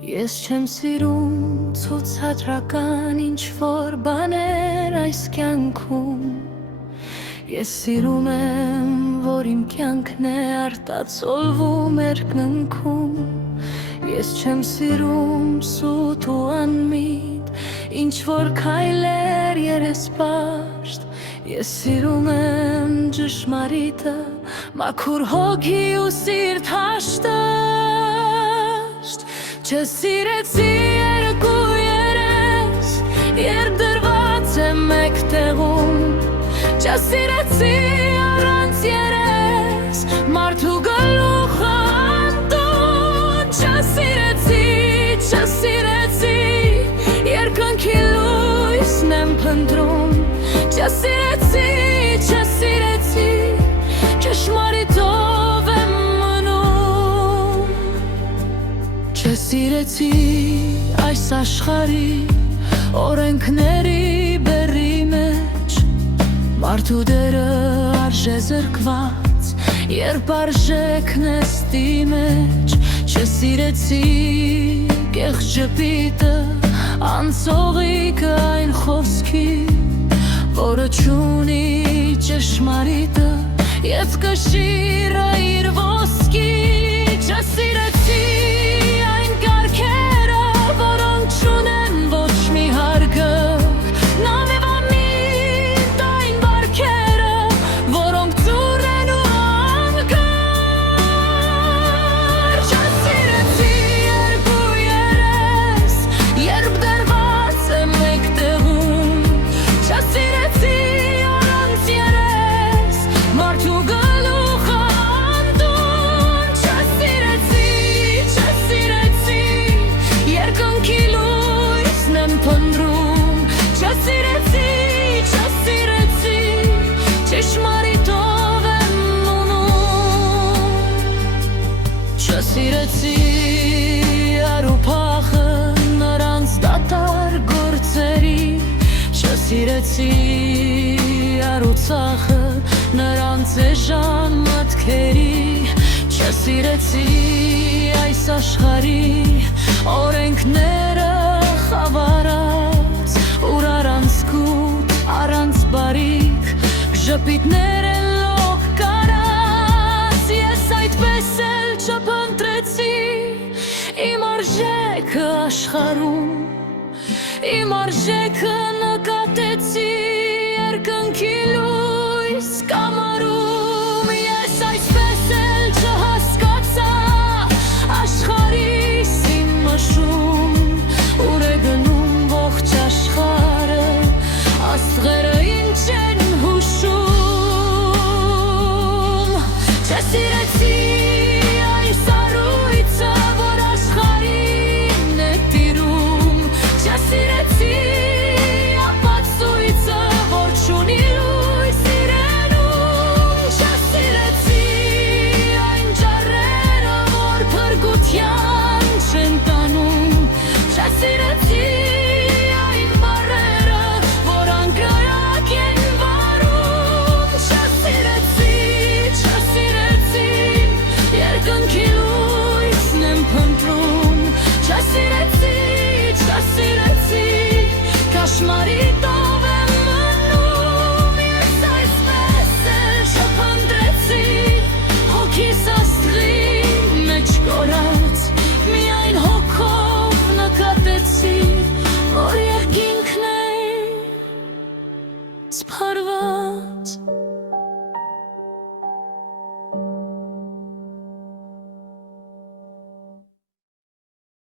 Ես չեմ սիրում ցուցադրական ինչ-որ բաներ այս կյանքում Ես սիրում եմ, որ իմ կյանքն է արտացոլվում երկնքում Ես չեմ սիրում սուտ ու անմիտ ինչ-որ քայլեր երեսպաշտ Ես սիրում եմ ճշմարիտը, մաքուր հոգի ու սիրտ հաշտաշտ Չես սիրեցի երկու երես, երբ դրված եմ մեկ տեղում Չես սիրեցի առանց երես, մարդու գլուխը անտուն Չես սիրեցի, երկնքի լույսն եմ փնտրում Չես սիրեցի, ճշմարիտով եմ մնում Չես սիրեցի այս աշխարհի օրենքների բեռի մեջ Մարդու դերը արժե զրկված, երբ արժեքն է ստի մեջ Չես սիրեցի կեղծ ժպիտը, անցողիկը այն խոսքի Որը չունի ճշմարիտը Եվ կշիռը իր ոսկի Չես սիրեցի այն կարգերը, որոնք չունեն ոչ մի հարգը Նավիվամիտ այն բարքերը, որոնք ծուռ են ու անգար Չես սիրեցի երկու երես, երբ դրված եմ մեկ տեղում Չես սիրեցի առանց երես, մարդու գլուխը անտուն Չես սիրեցի, երկնքի լույսն եմ փնտրում Չես սիրեցի, ճշմարիտով եմ մնում Չես սիրեցի արուփախը նրանց դատարկ գործերի Չես սիրեցի արուցախը նրանց էժան մտքերի Չես սիրեցի այս աշխարհի օրենքները խավարած Ուր առանց կուտ, առանց բարիք, ժպիտներ են լոկ կանած Ես այդպես էլ չփնտրեցի իմ արժեքը աշխարհում Իմ արժեքը նկատեցի